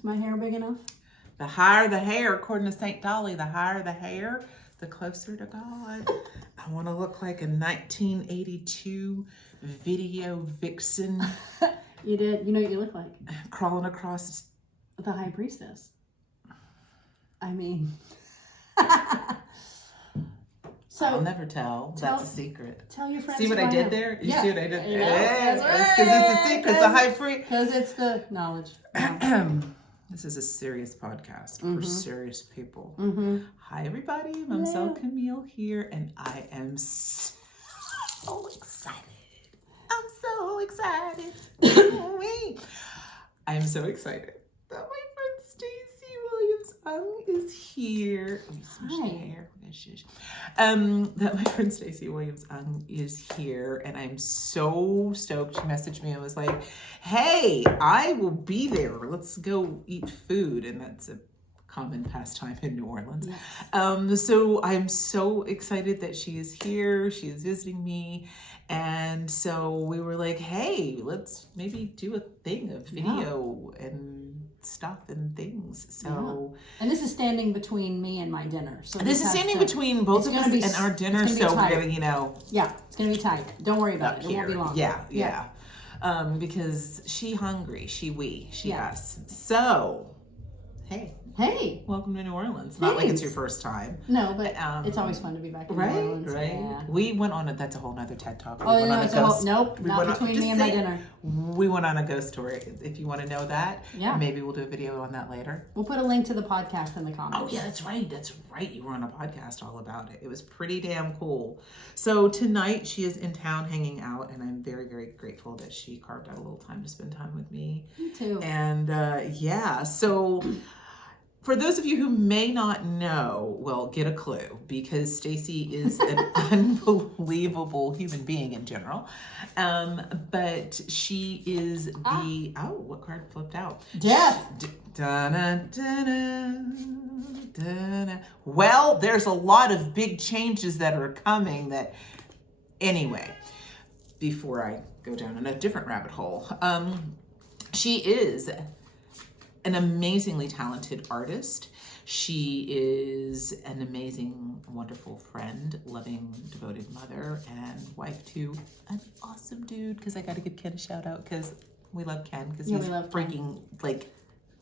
Is my hair big enough? The higher the hair, according to St. Dolly, the higher the hair, the closer to God. I want to look like a 1982 video vixen. You did. You know what you look like? Crawling across. The high priestess. I mean. So I'll never tell. That's a secret. Tell your friends. See what I did there? You see what I did? Yeah, That's because it's a secret. It's a high free. Because it's the knowledge. This is a serious podcast for serious people. Hi, everybody. Hello. Mamselle Camille here, and I am so excited. I'm so excited. I am so excited that my friend Stacey Williams is here. Let me smoosh the hair. That my friend Stacey Williams is here, and I'm so stoked. She messaged me and was like, hey, I will be there. Let's go eat food. And that's a common pastime in New Orleans. Yes. So I'm so excited that she is here. She is visiting me. And so we were like, hey, let's maybe do a thing of video and stuff and things. So and this is standing between me and my dinner. So this is standing between both of us and our dinner. So we're gonna, yeah, it's gonna be tight. Don't worry about it. It won't be long. Yeah. Because she hungry, she us. So hey, welcome to New Orleans. Not like it's your first time. No, but it's always fun to be back in New Orleans. Right. Yeah. We went on that's a whole nother TED Talk. Nope, not between me and my dinner. We went on a ghost tour. If you want to know that, maybe we'll do a video on that later. We'll put a link to the podcast in the comments. Oh yeah, that's right. You were on a podcast all about it. It was pretty damn cool. So tonight she is in town hanging out, and I'm very, very grateful that she carved out a little time to spend time with me. Me too. And so for those of you who may not know, well, get a clue, because Stacey is an unbelievable human being in general. But she is the, what card flipped out? Death. Well, there's a lot of big changes that are coming that, anyway, before I go down in a different rabbit hole, she is an amazingly talented artist. She is an amazing, wonderful friend, loving, devoted mother, and wife to an awesome dude. Because I got to give Ken a shout out because we love Ken. Because he's freaking Ken.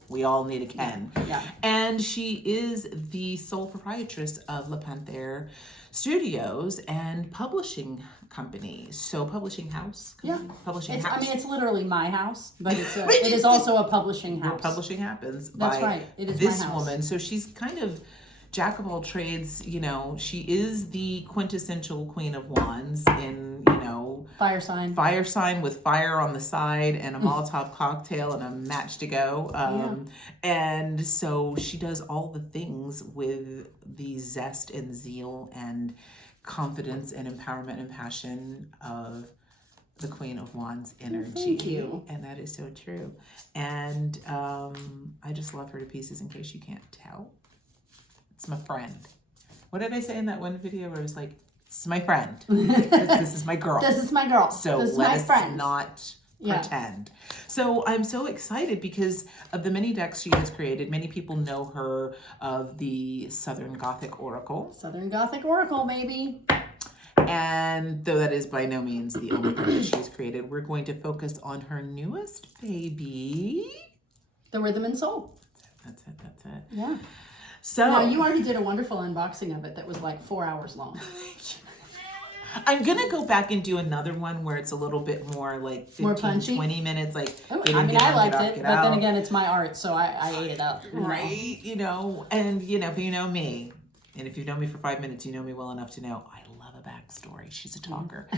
We all need a Ken. Yeah. And she is the sole proprietress of Le Panther Studios and publishing company. So publishing house. Publishing house. I mean, it's literally my house, but it is also a publishing house. Where publishing happens. That's right. It is this my house. Woman. So she's kind of jack of all trades. You know, she is the quintessential Queen of Wands in, fire sign with fire on the side and a Molotov cocktail and a match to go. And so she does all the things with the zest and zeal and confidence and empowerment and passion of the Queen of Wands energy. Thank you. And that is so true. And I just love her to pieces, in case you can't tell. It's my friend. What did I say in that one video where it was like, this is my friend. This is my girl. This is my girl. So let us not pretend. So I'm so excited because of the many decks she has created. Many people know her of the Southern Gothic Oracle. Southern Gothic Oracle, baby. And though that is by no means the only thing that she's created, we're going to focus on her newest baby. The Rhythm and Soul. That's it. Yeah. So now, you already did a wonderful unboxing of it that was like 4 hours long. I'm going to go back and do another one where it's a little bit more like 15, 20 minutes. Like, I liked it, but then again, it's my art, so I ate it up. Right? And if you know me, and if you've known me for 5 minutes, you know me well enough to know I love a backstory. She's a talker.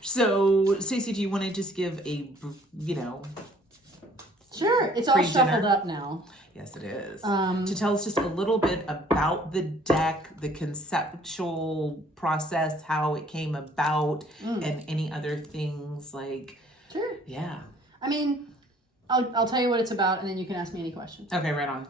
So, Stacey, do you want to just give a, Sure. It's all shuffled up now. Yes, it is. To tell us just a little bit about the deck, the conceptual process, how it came about, and any other things like. Sure. Yeah. I mean, I'll tell you what it's about, and then you can ask me any questions. Okay, right on.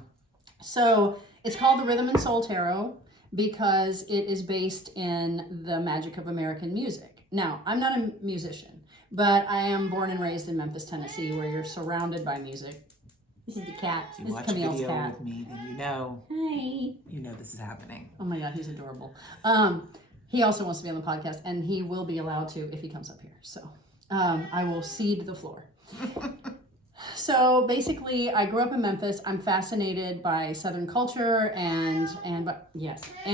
So it's called the Rhythm and Soul Tarot because it is based in the magic of American music. Now, I'm not a musician, but I am born and raised in Memphis, Tennessee, where you're surrounded by music This is the cat. If you This is watch Camille's video cat. with me, then you know Hi. this is happening. Oh my God, he's adorable. He also wants to be on the podcast, and he will be allowed to if he comes up here. So I will cede the floor. So basically, I grew up in Memphis. I'm fascinated by Southern culture and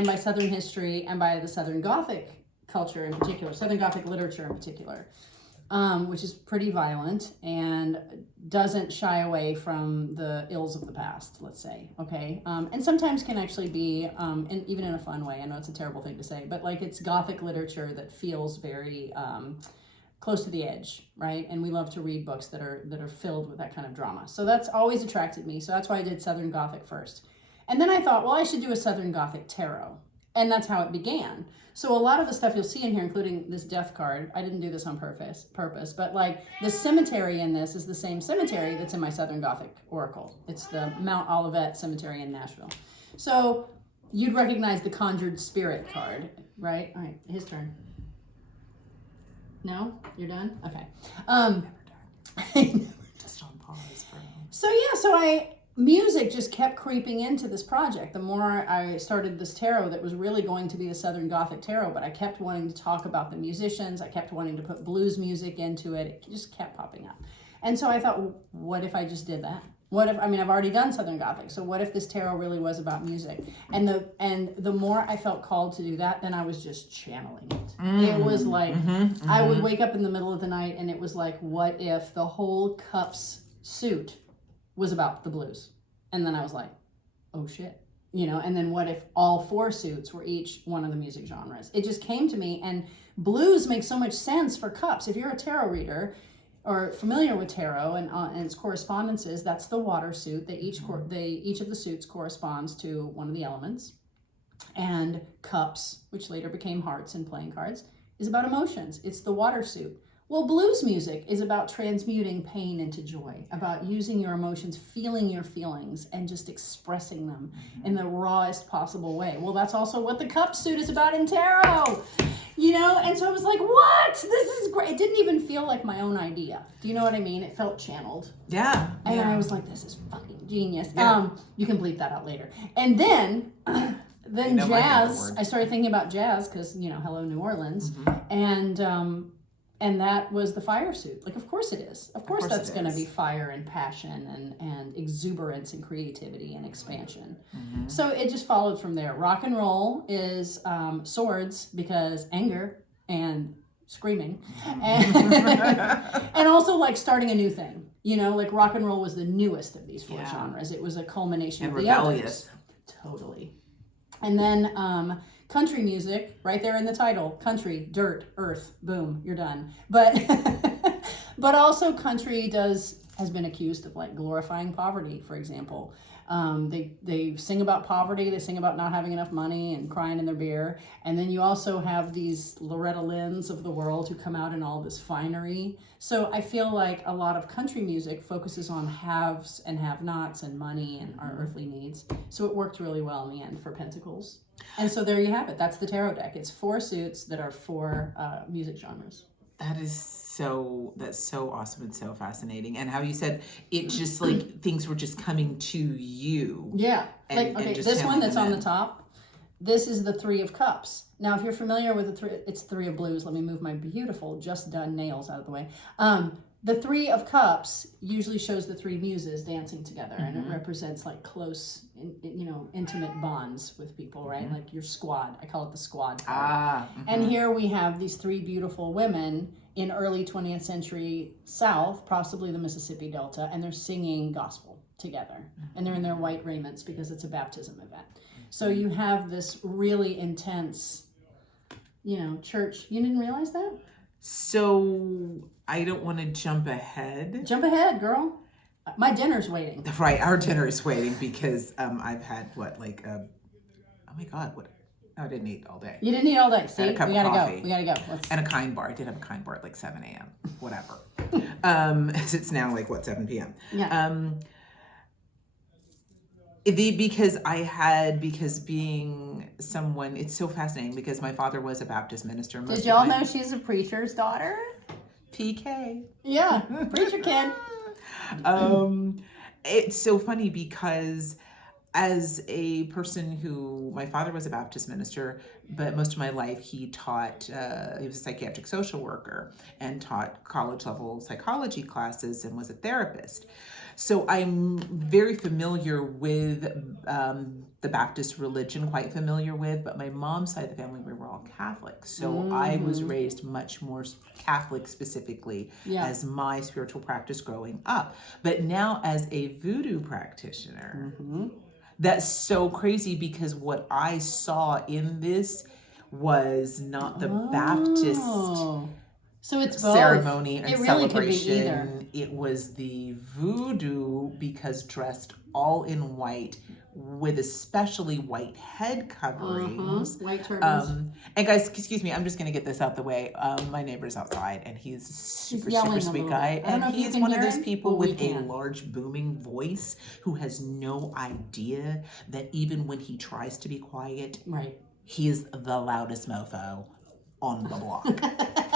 by Southern history and by the Southern Gothic culture in particular, Southern Gothic literature in particular, which is pretty violent and doesn't shy away from the ills of the past, let's say, okay? And sometimes can actually be, and even in a fun way. I know it's a terrible thing to say, but like it's Gothic literature that feels very close to the edge, right? And we love to read books that are filled with that kind of drama. So that's always attracted me. So that's why I did Southern Gothic first. And then I thought, well, I should do a Southern Gothic tarot. And that's how it began. So a lot of the stuff you'll see in here, including this death card, I didn't do this on purpose, but like the cemetery in this is the same cemetery that's in my Southern Gothic Oracle. It's the Mount Olivet Cemetery in Nashville. So you'd recognize the Conjured Spirit card, right? All right, his turn. No? You're done? Okay. Never done. Just on pause, bro. So music just kept creeping into this project. The more I started this tarot that was really going to be the Southern Gothic tarot, but I kept wanting to talk about the musicians. I kept wanting to put blues music into it. It just kept popping up. And so I thought, well, what if I just did that? I've already done Southern Gothic, so what if this tarot really was about music? And the more I felt called to do that, then I was just channeling it. It was like, I would wake up in the middle of the night and it was like, what if the whole Cups suit was about the blues? And then I was like, oh shit. And then what if all 4 suits were each one of the music genres? It just came to me, and blues makes so much sense for Cups. If you're a tarot reader, or familiar with tarot and its correspondences, that's the water suit. Each of the suits corresponds to one of the elements. And Cups, which later became hearts in playing cards, is about emotions. It's the water suit. Well, blues music is about transmuting pain into joy, about using your emotions, feeling your feelings, and just expressing them in the rawest possible way. Well, that's also what the Cup suit is about in tarot. And so I was like, what? This is great. It didn't even feel like my own idea. Do you know what I mean? It felt channeled. Yeah. And then I was like, this is fucking genius. Yeah. You can bleep that out later. And then jazz, I started thinking about jazz because, hello, New Orleans. And that was the fire suit. Like, of course it is. Of course that's going to be fire and passion and exuberance and creativity and expansion. So it just followed from there. Rock and roll is swords because anger and screaming. And also like starting a new thing. Like rock and roll was the newest of these 4 genres. It was a culmination of the others. Totally. And then country music, right there in the title, country, dirt, earth, boom, you're done. But also country has been accused of like glorifying poverty, for example. They sing about poverty, they sing about not having enough money and crying in their beer. And then you also have these Loretta Lynn's of the world who come out in all this finery. So I feel like a lot of country music focuses on haves and have-nots and money and our earthly needs. So it worked really well in the end for Pentacles. And so there you have it. That's the tarot deck. It's 4 suits that are 4 music genres. That's so awesome and so fascinating. And how you said it just like things were just coming to you. Yeah. This one that's on the top, this is the 3 of Cups. Now, if you're familiar with it's 3 of Blues. Let me move my beautiful just done nails out of the way. The 3 of Cups usually shows the 3 muses dancing together, and it represents like close, intimate bonds with people, right? Like your squad. I call it the squad card. And here we have these 3 beautiful women in early 20th century South, possibly the Mississippi Delta, and they're singing gospel together. And they're in their white raiments because it's a baptism event. So you have this really intense, church. You didn't realize that? So I don't want to jump ahead. Jump ahead, girl. My dinner's waiting. Right, our dinner is waiting because I've had oh my God, what? No, I didn't eat all day. You didn't eat all day. See, we gotta go. We gotta go. And a kind bar. I did have a kind bar at like 7 a.m. Whatever. It's now like 7 p.m. Yeah. Because being someone, it's so fascinating because my father was a Baptist minister. Did y'all know she's a preacher's daughter? PK. Yeah, preacher kid. It's so funny because as a person who, my father was a Baptist minister, but most of my life he taught, he was a psychiatric social worker and taught college level psychology classes and was a therapist. So I'm very familiar with the Baptist religion, quite familiar with, but my mom's side of the family, we were all Catholic. So I was raised much more Catholic specifically as my spiritual practice growing up. But now as a voodoo practitioner, that's so crazy because what I saw in this was not the Baptist so it's both. ceremony and it really celebration. It was the voodoo because dressed all in white with especially white head coverings. White turbans. And guys, excuse me, I'm just going to get this out the way. My neighbor's outside and he's a super sweet guy. And he's one of those people with a large booming voice who has no idea that even when he tries to be quiet, he's the loudest mofo on the block.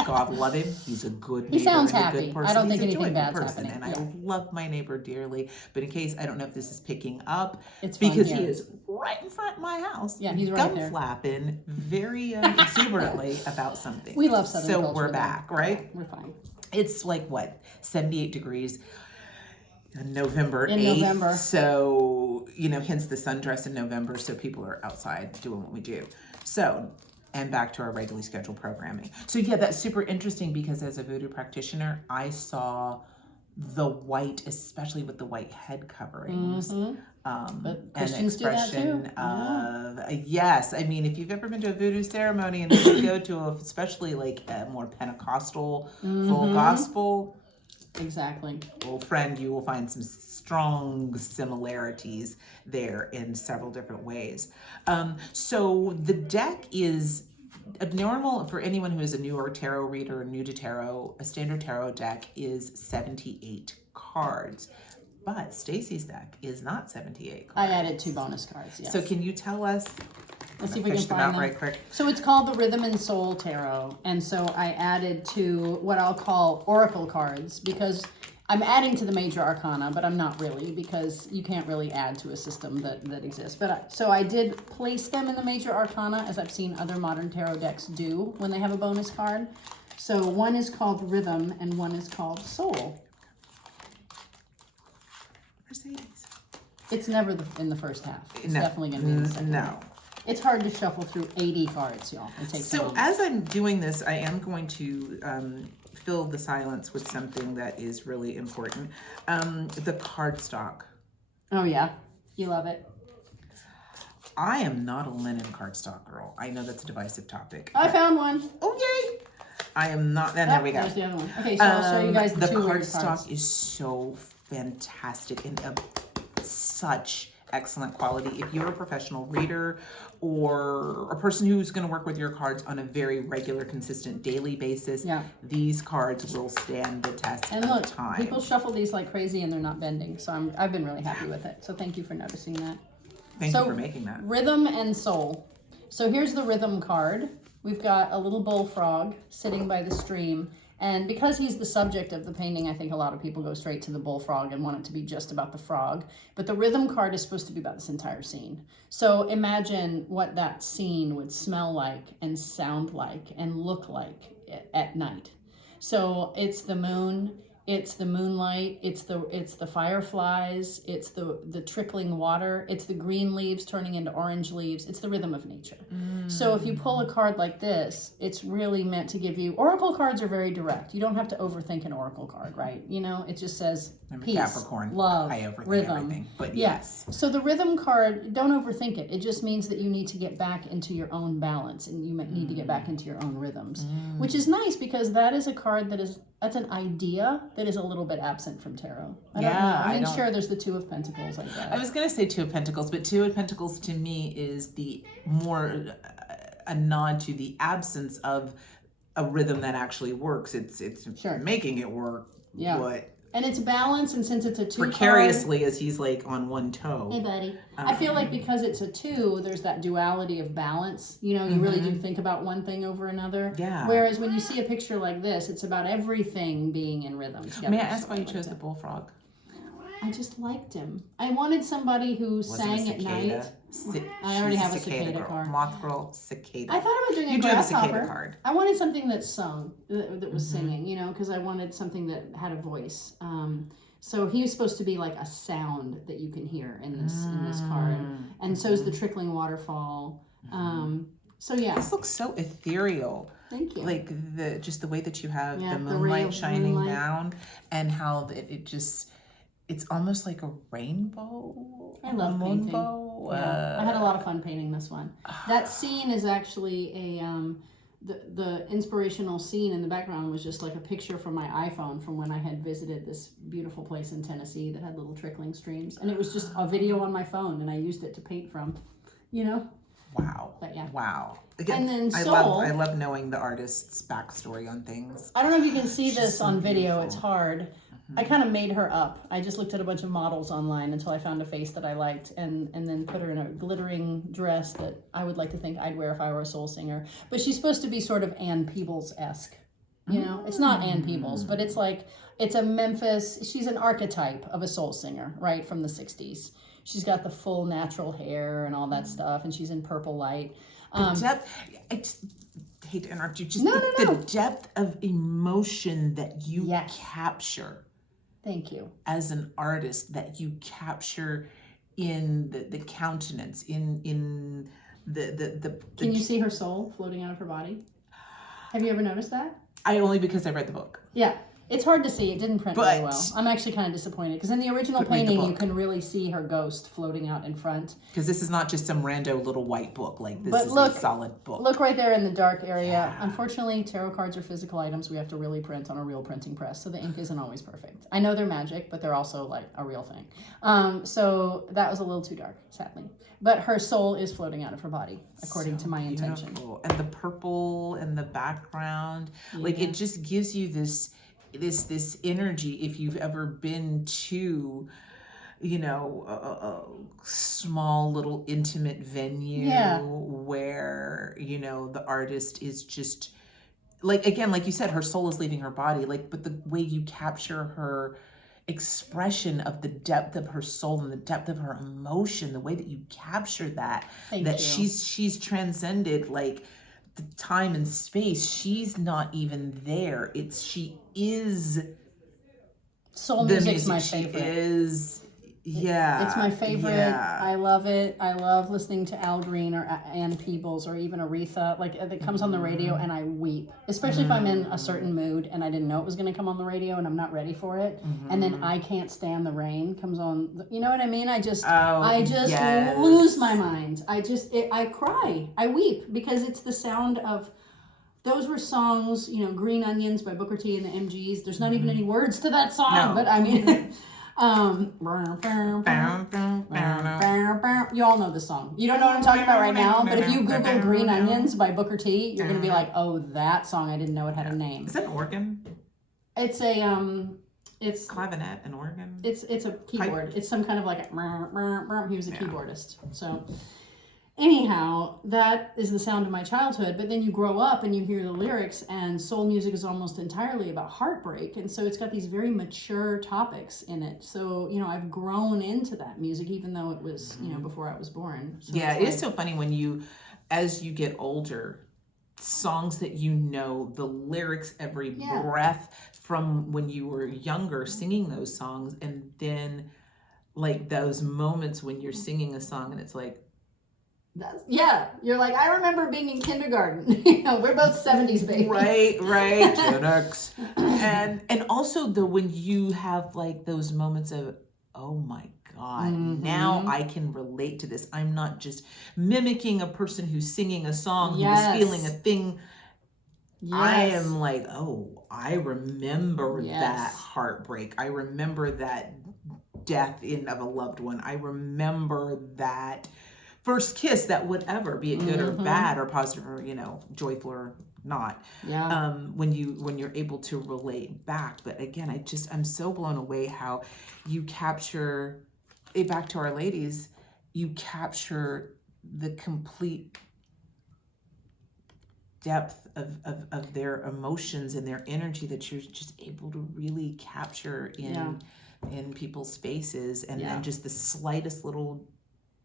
God love him. He's a good neighbor. He sounds and happy. A good person. I don't He's think a anything joyful bad's person, happening. and I love my neighbor dearly. But in case, I don't know if this is picking up, it's because he is right in front of my house. Yeah, he's right gum there. flapping very exuberantly about something. We love Southern culture. So we're back, right? Yeah, we're fine. It's like, what, 78 degrees November 8th. In November. So, you know, hence the sundress in November. So people are outside doing what we do. So, and back to our regularly scheduled programming. So yeah, that's super interesting because as a voodoo practitioner, I saw the white, especially with the white head coverings, and the expression of, yes, I mean, if you've ever been to a voodoo ceremony and then you go to a, especially like a more Pentecostal full gospel, exactly. Well, friend, you will find some strong similarities there in several different ways. So the deck is abnormal for anyone who is a newer tarot reader or new to tarot. A standard tarot deck is 78 cards. But Stacey's deck is not 78 cards. I added 2 bonus cards, yes. So can you tell us? Let's see if we can find them right quick. So it's called the Rhythm and Soul Tarot. And so I added 2 what I'll call oracle cards because I'm adding to the major arcana, but I'm not really because you can't really add to a system that exists. But so I did place them in the major arcana as I've seen other modern tarot decks do when they have a bonus card. So one is called Rhythm and one is called Soul. Mercedes. It's never in the first half. It's definitely going to be in the second half. It's hard to shuffle through 80 cards, y'all. It takes so as I'm doing this, I am going to fill the silence with something that is really important. The cardstock. Oh, yeah. You love it. I am not a linen cardstock girl. I know that's a divisive topic. I found one. Oh, yay. I am not. Then there we go. There's the other one. Okay, so I'll show you guys the 2 cardstock is so fantastic and of such excellent quality. If you're a professional reader or a person who's going to work with your cards on a very regular, consistent, daily basis, these cards will stand the test of time. People shuffle these like crazy and they're not bending, so I've been really happy with it. So thank you for noticing that. Thank you for making that. Rhythm and Soul. So here's the Rhythm card. We've got a little bullfrog sitting by the stream. And because he's the subject of the painting, I think a lot of people go straight to the bullfrog and want it to be just about the frog. But the Rhythm card is supposed to be about this entire scene. So imagine what that scene would smell like and sound like and look like at night. So it's the moon, it's the moonlight, it's the fireflies, it's the trickling water, it's the green leaves turning into orange leaves, it's the rhythm of nature. So if you pull a card like this, it's really meant to give you, oracle cards are very direct. You don't have to overthink an oracle card, right? You know, it just says peace, Capricorn, love, I overthink rhythm. Everything, but yes. So the Rhythm card, don't overthink it. It just means that you need to get back into your own balance and you need to get back into your own rhythms, which is nice because that is a card that's an idea that is a little bit absent from tarot. I don't know. I mean, sure, there's the 2 of Pentacles, I guess. I was going to say 2 of Pentacles, but 2 of Pentacles to me is the more a nod to the absence of a rhythm that actually works. It's making it work. Yeah. But and it's balance, and since it's a 2 precariously card, as he's like on one toe. Hey, buddy. I feel like because it's a 2, there's that duality of balance. You know, you really do think about one thing over another. Yeah. Whereas when you see a picture like this, it's about everything being in rhythm together. May I ask why you chose the bullfrog? I just liked him. I wanted somebody who sang at night. I already have a cicada card. Moth girl, cicada. I thought about doing You a do have a cicada grasshopper. card. I wanted something that sung, that was singing, you know, because I wanted something that had a voice. So he was supposed to be like a sound that you can hear in this card, and so is the trickling waterfall. So yeah, this looks so ethereal. Thank you. Like just the way that you have the moonlight shining down, and how it's almost like a rainbow. I love painting. Moonbow. Yeah. I had a lot of fun painting this one. That scene is actually the inspirational scene in the background was just like a picture from my iPhone from when I had visited this beautiful place in Tennessee that had little trickling streams, and it was just a video on my phone, and I used it to paint from, you know. Wow. But yeah. Wow. Again, and then I love knowing the artist's backstory on things. I don't know if you can see this on video. It's hard. I kind of made her up. I just looked at a bunch of models online until I found a face that I liked, and then put her in a glittering dress that I would like to think I'd wear if I were a soul singer. But she's supposed to be sort of Ann Peebles-esque. You know, it's not Ann Peebles, but it's like, it's a Memphis, she's an archetype of a soul singer, right, from the 60s. She's got the full natural hair and all that stuff, and she's in purple light. The depth, I just hate to interrupt you, just No. the depth of emotion that you capture. Thank you. As an artist, that you capture in the countenance, in the Can you see her soul floating out of her body? Have you ever noticed that? I only because I read the book. Yeah. It's hard to see. It didn't print very well. I'm actually kind of disappointed because in the original painting, you can really see her ghost floating out in front. Because this is not just some rando little white book. Like, this is a solid book. Look right there in the dark area. Yeah. Unfortunately, tarot cards are physical items we have to really print on a real printing press, so the ink isn't always perfect. I know they're magic, but they're also like a real thing. So that was a little too dark, sadly. But her soul is floating out of her body, according to my intention. And the purple and the background, like, it just gives you this energy. If you've ever been to, you know, a small little intimate venue where, you know, the artist is just like, again, like you said, her soul is leaving her body, like, but the way you capture her expression of the depth of her soul and the depth of her emotion, the way that you capture that, she's transcended like the time and space. She's not even there. She is soul music's my favorite. It's my favorite. Yeah. I love it. I love listening to Al Green or Ann Peebles or even Aretha. Like, it comes on the radio and I weep, especially if I'm in a certain mood and I didn't know it was going to come on the radio and I'm not ready for it. And then I Can't Stand the Rain comes on. You know what I mean? I just lose my mind. I cry. I weep because it's the sound of. Those were songs, you know, Green Onions by Booker T and the MGs. There's not even any words to that song, but I mean. You all know the song. You don't know what I'm talking about right now, but if you Google Green Onions by Booker T, you're going to be like, oh, that song, I didn't know it had a name. Is that an organ? It's a, it's... Clavinet, an organ? It's a keyboard. It's some kind of like a... He was a keyboardist, so... Anyhow, that is the sound of my childhood, but then you grow up and you hear the lyrics, and soul music is almost entirely about heartbreak, and so it's got these very mature topics in it. So, you know, I've grown into that music, even though it was, you know, before I was born. So it is so funny when as you get older, songs that you know, the lyrics, every breath from when you were younger singing those songs, and then, like, those moments when you're singing a song and it's like, you're like, I remember being in kindergarten. You know, we're both 70s babies. Right. Gen X. And also when you have like those moments of, oh my God, now I can relate to this. I'm not just mimicking a person who's singing a song, who's feeling a thing. I am like, oh, I remember that heartbreak. I remember that death of a loved one. I remember that first kiss, that whatever, be it good or bad or positive or, you know, joyful or not. When you're able to relate back. But again, I'm so blown away how you capture, back to Our Ladies, you capture the complete depth of their emotions and their energy that you're just able to really capture in in people's faces, and Yeah. then just the slightest little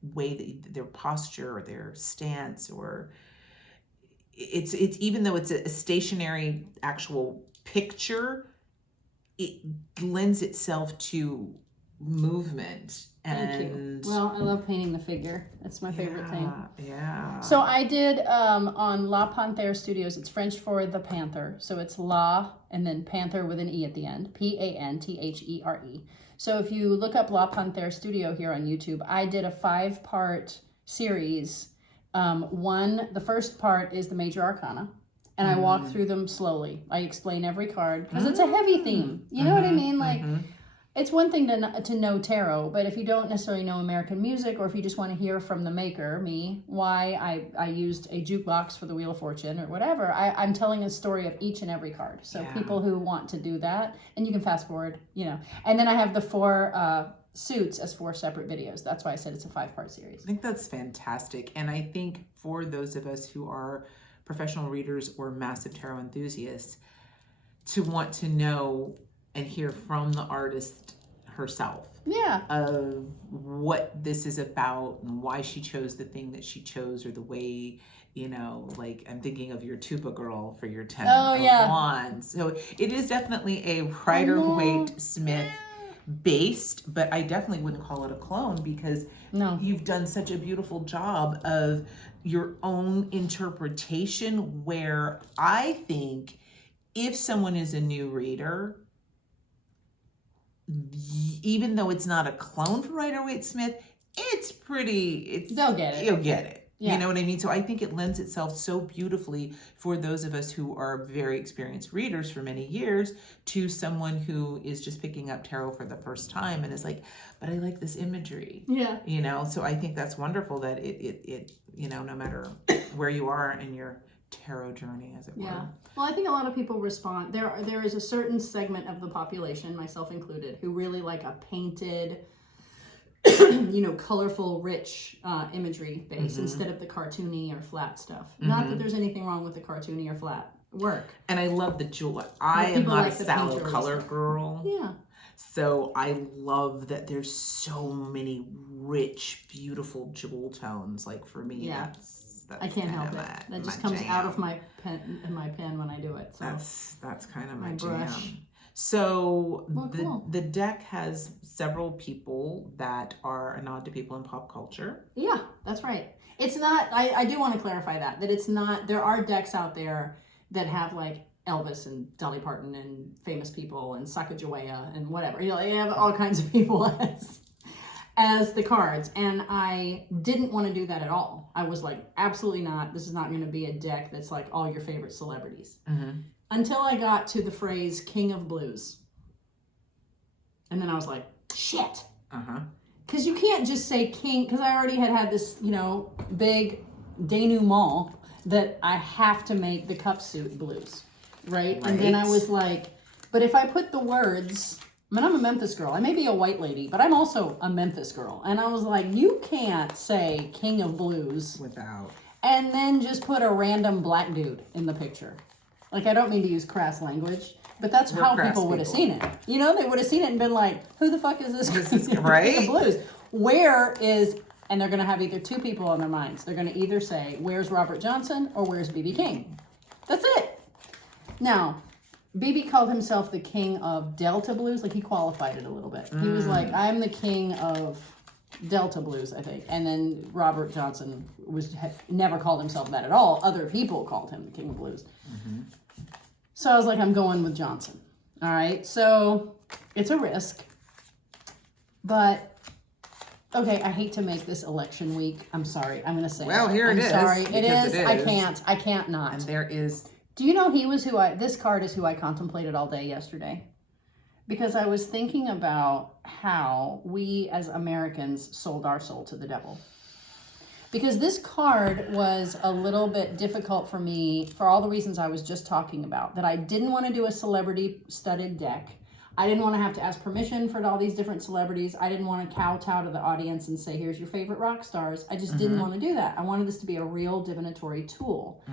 way that their posture or their stance, or it's even though it's a stationary actual picture, it lends itself to movement. Thank you. Well, I love painting the figure. That's my favorite thing. Yeah. So I did on La Panthère Studios. It's French for the panther. So it's La and then panther with an E at the end. Panthere. So if you look up La Panthère Studio here on YouTube, I did a 5-part series. The first part is the major arcana. And I walk through them slowly. I explain every card because it's a heavy theme. You know what I mean? Like, it's one thing to know tarot, but if you don't necessarily know American music, or if you just want to hear from the maker, me, why I used a jukebox for the Wheel of Fortune or whatever, I'm telling a story of each and every card. So people who want to do that, and you can fast forward, And then I have the 4 suits as 4 separate videos. That's why I said it's a 5-part series. I think that's fantastic. And I think for those of us who are professional readers or massive tarot enthusiasts, to want to know and hear from the artist herself of what this is about and why she chose the thing that she chose, or the way, like I'm thinking of your tuba girl for your 10 of wands. So it is definitely a Rider-Waite Smith based, but I definitely wouldn't call it a clone, because you've done such a beautiful job of your own interpretation, where I think if someone is a new reader, even though it's not a clone for Rider-Waite Smith, they'll get it. You'll get it. Yeah. You know what I mean? So I think it lends itself so beautifully for those of us who are very experienced readers for many years, to someone who is just picking up tarot for the first time and is like, but I like this imagery. Yeah. So I think that's wonderful that it no matter where you are in your tarot journey, as it were. Yeah. Well, I think a lot of people respond. There is a certain segment of the population, myself included, who really like a painted, colorful, rich imagery base instead of the cartoony or flat stuff. Not that there's anything wrong with the cartoony or flat work. And I love the jewel. I am not a salad color girl. Yeah. So I love that there's so many rich, beautiful jewel tones. Like for me, that's I can't help it. That just comes out of my pen when I do it. So that's kind of my brush. jam. So cool. the deck has several people that are a nod to people in pop culture. Yeah, that's right. It's not. I do want to clarify that it's not. There are decks out there that have like Elvis and Dolly Parton and famous people and Sacagawea and whatever. They have all kinds of people as the cards, and I didn't want to do that at all. I was like, absolutely not. This is not going to be a deck that's like all your favorite celebrities. Until I got to the phrase King of Blues. And then I was like, shit. Because you can't just say king, because I already had this, big denouement that I have to make the cup suit blues, right? And then I was like, but if I put the words, I'm a Memphis girl. I may be a white lady, but I'm also a Memphis girl. And I was like, you can't say King of Blues without. And then just put a random black dude in the picture. Like, I don't mean to use crass language, but that's how people would have seen it. They would have seen it and been like, who the fuck is this right? King of Blues? Where is, and they're going to have either 2 people on their minds. They're going to either say, where's Robert Johnson or where's B.B. King? That's it. Now, B.B. called himself the king of Delta Blues. Like, he qualified it a little bit. He was like, I'm the king of Delta Blues, I think. And then Robert Johnson never called himself that at all. Other people called him the king of blues. So I was like, I'm going with Johnson. All right. So it's a risk. But, okay, I hate to make this election week. I'm sorry. I'm going to say well, here it is. Sorry. It is. I can't not. And there is. Do you know this card is who I contemplated all day yesterday? Because I was thinking about how we as Americans sold our soul to the devil. Because this card was a little bit difficult for me for all the reasons I was just talking about. That I didn't want to do a celebrity-studded deck. I didn't want to have to ask permission for all these different celebrities. I didn't want to kowtow to the audience and say, here's your favorite rock stars. I just didn't want to do that. I wanted this to be a real divinatory tool.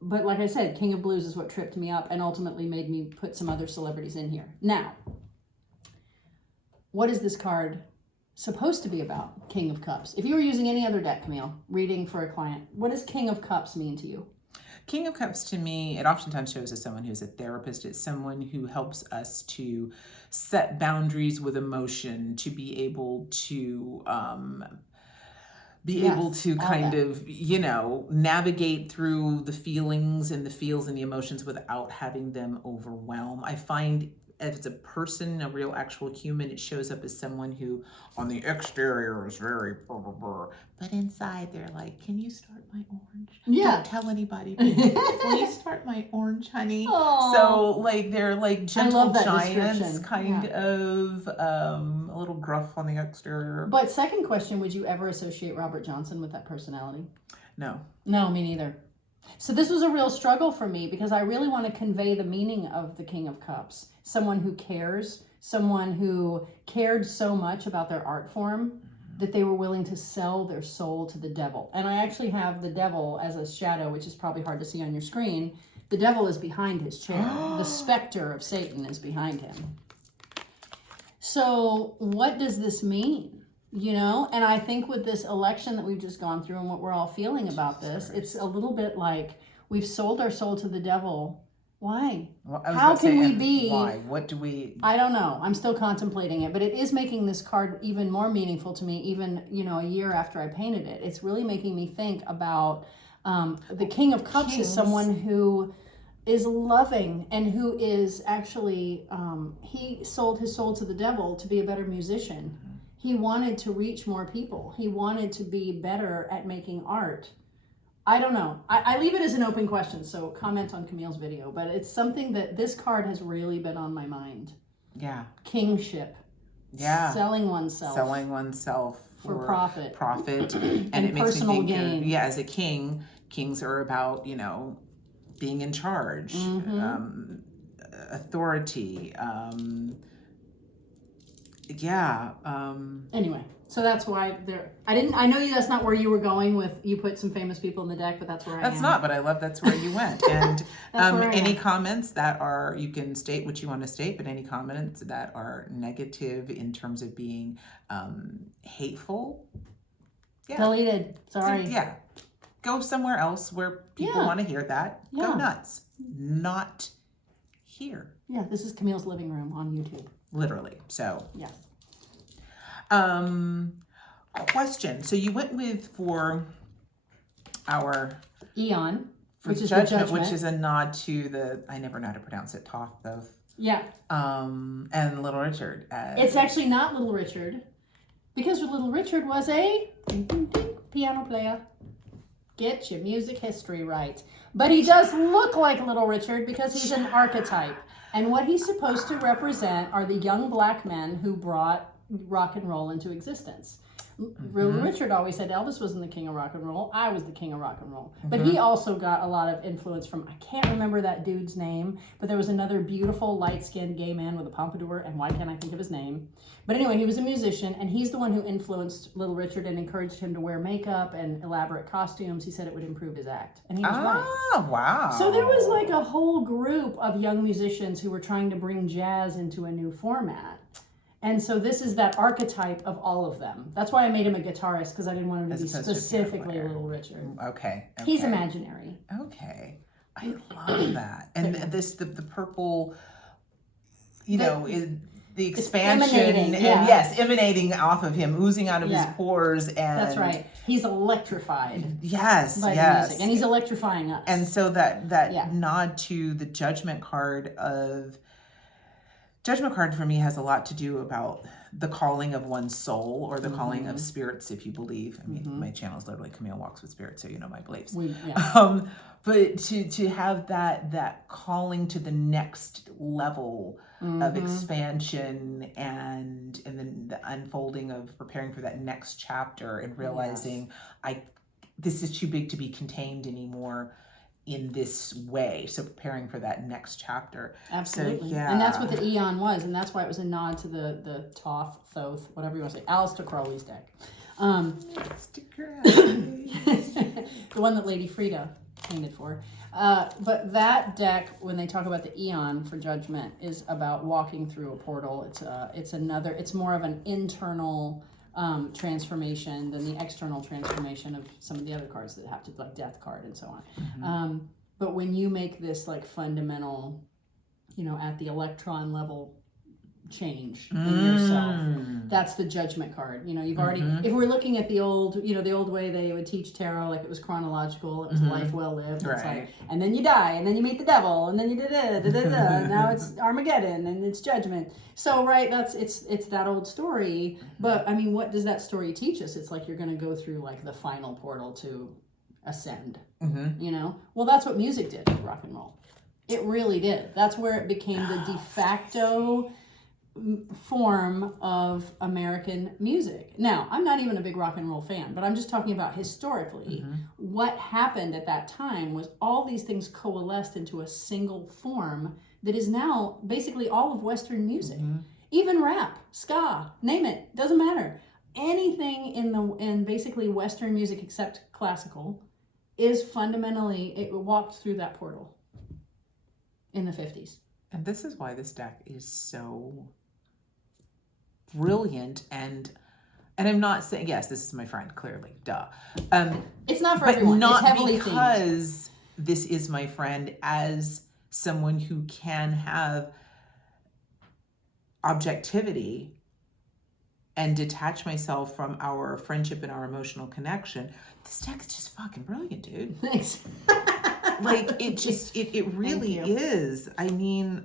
But like I said, King of Blues is what tripped me up and ultimately made me put some other celebrities in here. Now, what is this card supposed to be about? King of Cups. If you were using any other deck, Camille, reading for a client, what does King of Cups mean to you? King of Cups to me, it oftentimes shows as someone who's a therapist. It's someone who helps us to set boundaries with emotion, to be able to kind of, navigate through the feelings and the feels and the emotions without having them overwhelm. I find as a person, a real actual human, it shows up as someone who on the exterior is very blah, blah, blah, but inside they're like, can you start my orange? Yeah. Don't tell anybody. Will you start my orange, honey? Aww. So like they're like gentle giants, description. kind of a little gruff on the exterior. But second question, would you ever associate Robert Johnson with that personality? No. No, me neither. So this was a real struggle for me because I really want to convey the meaning of the King of Cups. Someone who cares, someone who cared so much about their art form that they were willing to sell their soul to the devil. And I actually have the devil as a shadow, which is probably hard to see on your screen. The devil is behind his chair. The specter of Satan is behind him. So what does this mean? And I think with this election that we've just gone through and what we're all feeling about this, it's a little bit like we've sold our soul to the devil. Why? Well, how can we be? Why? What do we? I don't know. I'm still contemplating it, but it is making this card even more meaningful to me, even, a year after I painted it. It's really making me think about the King of Cups is someone who is loving and who is actually, he sold his soul to the devil to be a better musician. He wanted to reach more people. He wanted to be better at making art. I don't know. I leave it as an open question, so comment on Camille's video. But it's something that this card has really been on my mind. Yeah. Kingship. Yeah. Selling oneself. Selling oneself for profit. Profit. And it makes personal me think gain. as a king, kings are about, being in charge, authority, anyway, so that's why I know that's not where you were going with, you put some famous people in the deck, but that's where I am. That's not, but I love that's where you went. And any am. comments that are, you can state what you want to state, but any comments that are negative in terms of being hateful, deleted. Sorry. Yeah. Go somewhere else where people want to hear that. Yeah. Go nuts. Not here. Yeah, this is Camille's living room on YouTube. Literally. So. Yeah. Question. So you went with for our Eon, which is judgment, which is a nod to I never know how to pronounce it. Thoth. Yeah. And Little Richard. It's actually not Little Richard, because Little Richard was a piano player. Get your music history right. But he does look like Little Richard because he's an archetype. And what he's supposed to represent are the young black men who brought rock and roll into existence. Little Richard always said Elvis wasn't the king of rock and roll. I was the king of rock and roll. But he also got a lot of influence from, I can't remember that dude's name, but there was another beautiful light-skinned gay man with a pompadour, and why can't I think of his name? But anyway, he was a musician, and he's the one who influenced Little Richard and encouraged him to wear makeup and elaborate costumes. He said it would improve his act, and he was right. Oh, wow. So there was like a whole group of young musicians who were trying to bring jazz into a new format. And so this is that archetype of all of them. That's why I made him a guitarist, because I didn't want him to be specifically Little Richard. Okay. He's imaginary. Okay. I love that. And the purple, is the expansion. Emanating off of him, oozing out of his pores. And that's right. He's electrified. Yes, by the music. And he's electrifying us. And so that nod to the judgment card for me has a lot to do about the calling of one's soul, or the calling of spirits, if you believe. I mean, my channel is literally Camille Walks with Spirits, so you know my beliefs. But to have that calling to the next level of expansion and then the unfolding of preparing for that next chapter and realizing this is too big to be contained anymore in this way. So preparing for that next chapter. Absolutely. So, and that's what the Eon was, and that's why it was a nod to the Thoth, whatever you want to say, Aleister Crowley's deck. The one that Lady Frida painted for. But that deck, when they talk about the Eon for Judgment, is about walking through a portal. It's more of an internal transformation than the external transformation of some of the other cards that have to, like Death card and so on. But when you make this like fundamental, at the electron level change in yourself, that's the Judgment card. You've already, if we're looking at the old, the old way they would teach tarot, like it was chronological, it was a life well lived. It's like, and then you die, and then you meet the devil, and then you and now it's Armageddon, and it's Judgment. So it's that old story. But I mean, what does that story teach us? It's like you're going to go through like the final portal to ascend. Well, that's what music did with rock and roll. It really did. That's where it became the de facto form of American music. Now, I'm not even a big rock and roll fan, but I'm just talking about historically. What happened at that time was all these things coalesced into a single form that is now basically all of Western music. Even rap, ska, name it, doesn't matter. Anything in basically Western music except classical is fundamentally, it walked through that portal in the 50s. And this is why this deck is so brilliant, and I'm not saying, yes, this is my friend, clearly, duh. It's not for but everyone. Not it's heavily because themed. This is my friend as someone who can have objectivity and detach myself from our friendship and our emotional connection. This deck is just fucking brilliant, dude. Thanks. Like it really is. I mean,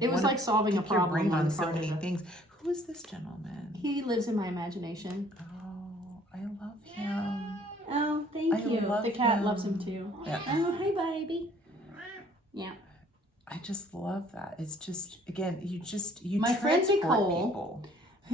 it was like solving a problem on so many things. Who is this gentleman? He lives in my imagination. Oh, I love him. Oh, thank you. The cat loves him too. Yeah. Oh, hey, baby. Yeah. I just love that. It's just, again, you my friend Nicole, people.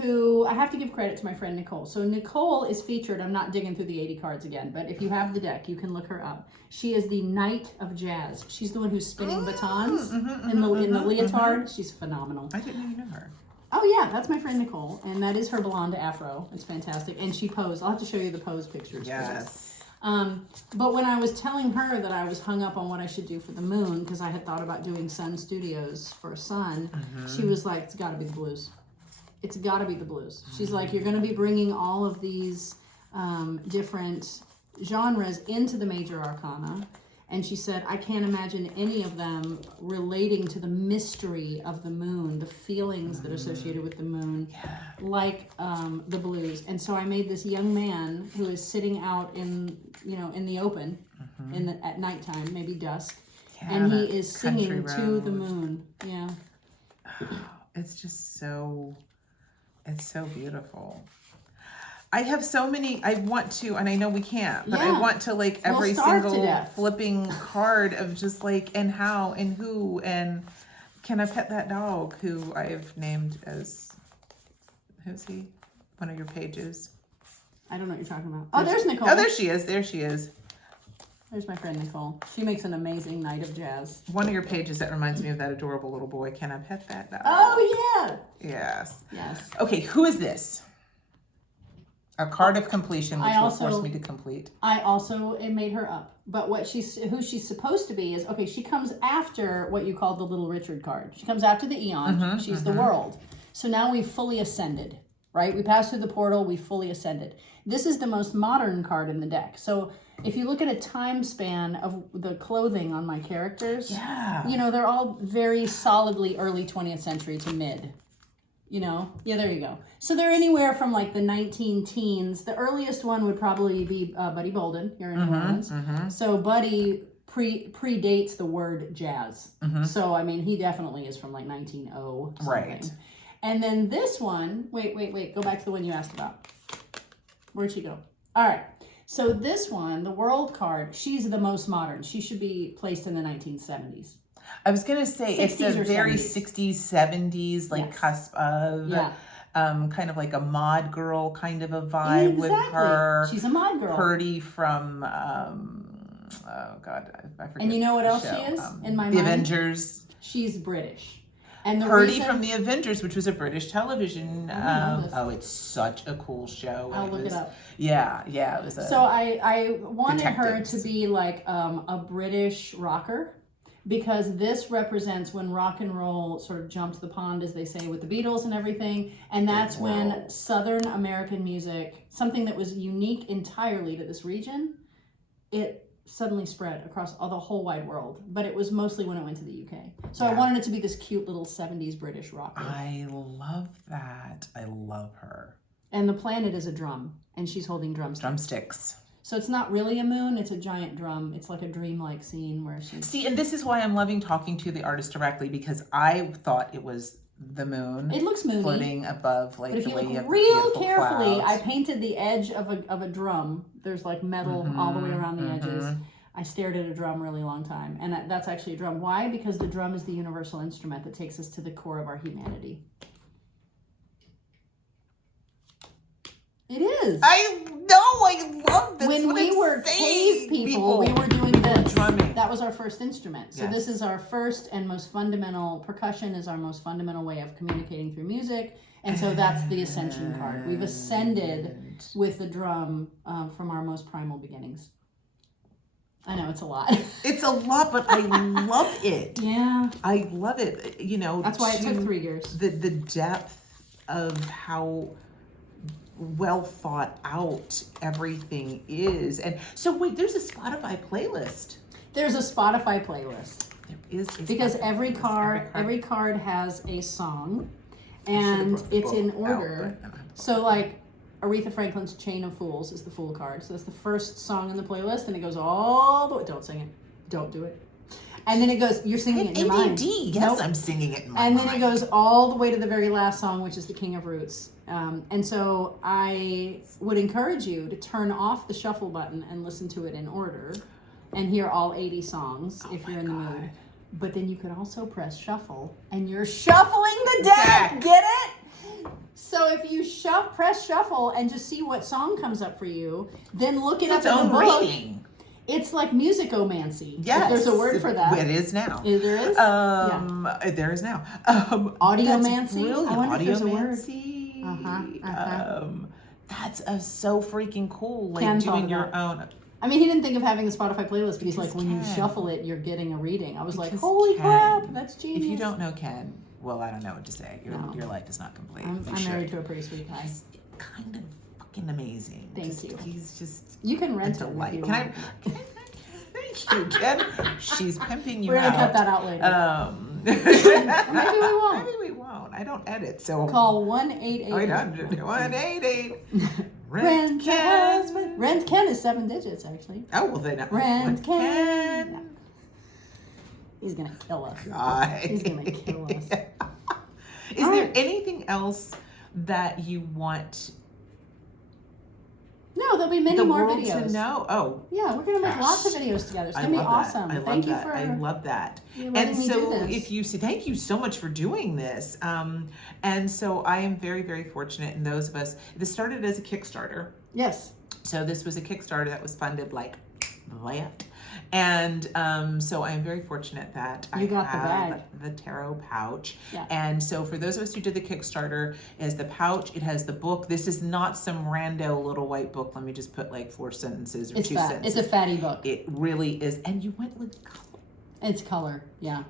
Who I have to give credit to my friend Nicole. So Nicole is featured. I'm not digging through the 80 cards again, but if you have the deck, you can look her up. She is the Knight of Jazz. She's the one who's spinning batons in the leotard. She's phenomenal. I didn't know you knew her. Oh yeah, that's my friend Nicole, and that is her blonde afro. It's fantastic, and she posed. I'll have to show you the pose pictures. Yes. But when I was telling her that I was hung up on what I should do for the moon, because I had thought about doing Sun Studios for Sun, she was like, "It's got to be the blues. It's got to be the blues." She's like, "You're going to be bringing all of these different genres into the major arcana." And she said, "I can't imagine any of them relating to the mystery of the moon, the feelings that are associated with the moon, like the blues." And so I made this young man who is sitting out in the open at nighttime, maybe dusk, and he is singing to the moon. Yeah. It's just so, it's so beautiful. I have so many, I want to, and I know we can't, but I want to like every single flipping card of just like, and how, and who, and can I pet that dog who I've named as, who's he? One of your pages. I don't know what you're talking about. Oh, there's Nicole. Oh, there she is. There she is. There's my friend Nicole. She makes an amazing Knight of Jazz. One of your pages that reminds me of that adorable little boy. Can I pet that dog? Oh, yeah. Yes. Yes. Okay, who is this? A card of completion, which will force me to complete. I also made her up. But who she's supposed to be is, okay, she comes after what you call the Little Richard card. She comes after the Eon. She's the world. So now we've fully ascended, right? We passed through the portal. We fully ascended. This is the most modern card in the deck. So if you look at a time span of the clothing on my characters, they're all very solidly early 20th century to mid. There you go. So they're anywhere from like the 19 teens. The earliest one would probably be Buddy Bolden here in New Orleans. So Buddy predates the word jazz. So, I mean, he definitely is from like 1900 something. Right. And then this one, wait, go back to the one you asked about. Where'd she go? All right. So this one, the world card, she's the most modern. She should be placed in the 1970s. I was going to say, it's a very 70s. 60s, 70s, cusp of kind of like a mod girl kind of a vibe with her. She's a mod girl. Purdy from, oh God, I forget. And you know what else she is in my mind? The Avengers. She's British. And the Purdy reason, from the Avengers, which was a British television. know this. It's such a cool show. I'll look it up. Yeah, it was. So I wanted her detectives. to be like a British rocker, because this represents when rock and roll sort of jumped the pond, as they say, with the Beatles and everything. And that's when Southern American music, something that was unique entirely to this region, it suddenly spread across the whole wide world. But it was mostly when it went to the UK. So I wanted it to be this cute little 70s British rocker. I love that. I love her. And the planet is a drum, and she's holding drumsticks. Drumsticks. So it's not really a moon, it's a giant drum. It's like a dreamlike scene where she's... See, and this is why I'm loving talking to the artist directly, because I thought it was the moon. It looks moony. Floating above, like, but if the you way look you have real the carefully, clouds. I painted the edge of a drum. There's like metal all the way around the edges. I stared at a drum really long time. And that's actually a drum. Why? Because the drum is the universal instrument that takes us to the core of our humanity. It is. I love this. When we were cave people, we were doing this. Drumming. That was our first instrument. So Yes. this is our first and most fundamental, percussion is our most fundamental way of communicating through music. And so that's the ascension card. We've ascended with the drum from our most primal beginnings. I know, it's a lot. It's a lot, but I love it. Yeah. I love it. You know, That's why it took 3 years. The depth of how well thought out everything is. And so wait, there's a Spotify playlist. There's a Spotify playlist. There is a Because Spotify every playlist. card has a song, and it's in order. So like Aretha Franklin's Chain of Fools is the Fool card. So that's the first song in the playlist, and it goes all the way. Don't sing it. Don't do it. And then it goes, you're singing it in your mind. ADD. Yes, Nope. I'm singing it in my And mind. then it goes all the way to the very last song, which is the King of Roots. And so I would encourage you to turn off the shuffle button and listen to it in order and hear all 80 songs if you're in the mood. But then you could also press shuffle, and you're shuffling the deck. Get it? So if you press shuffle and just see what song comes up for you, then look it up its in the own book. rating. It's like musicomancy. Yes. If there's a word for that. It is now. There is? There is now. Audiomancy? That's I wonder if there's a word. Audiomancy. That's so freaking cool. Like Ken doing thought your about own. I mean, he didn't think of having a Spotify playlist, but he's like, when you Ken. shuffle it, you're getting a reading. I was like, Because holy Ken, crap, that's genius. If you don't know Ken, well, I don't know what to say. No. Your life is not complete. I'm You married should. to a pretty sweet guy. He's kind of fucking amazing. Thank you. He's just You can a rent it if delight. you Can I? want. Thank you, Ken. She's pimping you We're out. gonna cut that out later. Maybe we won't. Maybe we won't. I don't edit, so Call 1-888. 188. Rent Ken. Rent Ken is 7 digits, actually. Oh well, then Rent Ken. Ken. Yeah. He's gonna kill us. God. He's gonna kill us. Is All there right. anything else that you want No, there'll be many the more world videos. to know? Oh, Yeah, we're gonna make Gosh. lots of videos together. It's I gonna be love awesome. That. I love Thank you that. for I love that. you letting And me so, do this. if you see, thank you so much for doing this. And so, I am very, very fortunate. And those of us, this started as a Kickstarter. Yes. So this was a Kickstarter that was funded like that. And so I am very fortunate that I You got the have bag. the tarot pouch. Yeah. And so for those of us who did the Kickstarter, is the pouch, it has the book. This is not some rando little white book. Let me just put like 4 sentences or It's 2 fat. sentences. It's a fatty book. It really is. And you went with color. It's color. Yeah.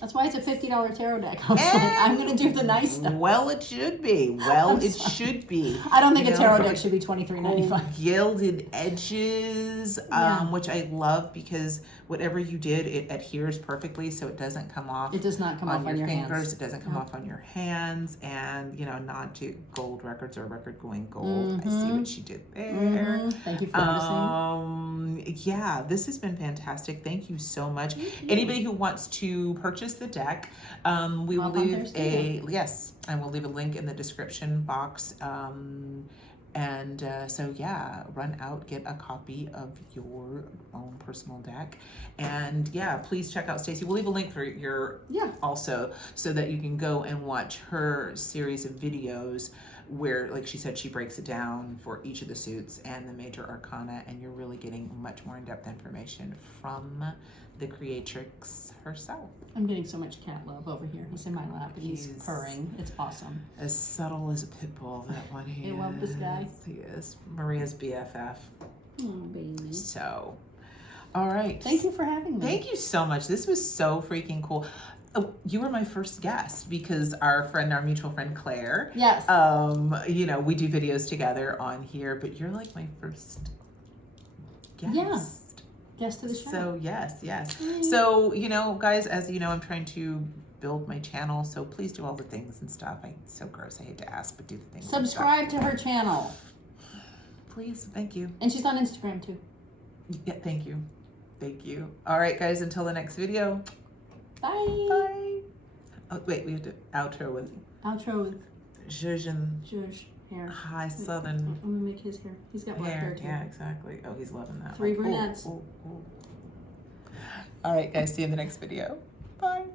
That's why it's a $50 tarot deck. I was like, I'm gonna do the nice stuff. Well, it should be. Well, I'm it sorry. should be. I don't think You a know, tarot from deck should be $23.95. gilded edges, Yeah. which I love because whatever you did, it adheres perfectly, so it doesn't come off. It does not come off on your fingers. hands. It doesn't come No. off on your hands, and nod to gold records or record going gold. I see what she did there. Thank you for noticing. Yeah, this has been fantastic. Thank you so much. Anybody who wants to purchase the deck, we will Hop on leave Thursday. and we'll leave a link in the description box. So yeah, run out, get a copy of your own personal deck, and yeah, please check out Stacey. We'll leave a link for your also, so that you can go and watch her series of videos where, like she said, she breaks it down for each of the suits and the major arcana, and you're really getting much more in-depth information from the creatrix herself. I'm getting so much cat love over here. He's in my lap and he's He's purring. It's awesome. As subtle as a pit bull, that one he You love this guy? He is. Maria's BFF. Oh, baby. So, all right. Thank you for having me. Thank you so much. This was so freaking cool. Oh, you were my first guest because our mutual friend Claire. Yes. You know, we do videos together on here, but you're like my first guest. Yeah. Guest to the show. So yes. So, you know, guys, as you know, I'm trying to build my channel, so please do all the things and stuff. It's so gross, I hate to ask, but do the things. Subscribe to her channel. Please, thank you. And she's on Instagram too. Yeah, thank you. Thank you. All right, guys, until the next video. Bye. Bye. Oh, wait, we have to outro with Zhuzh and George hair. High I'm Southern gonna make his hair. He's got black hair too. Yeah, exactly. Oh, he's loving that. 3 brunettes. All right, guys, see you in the next video. Bye.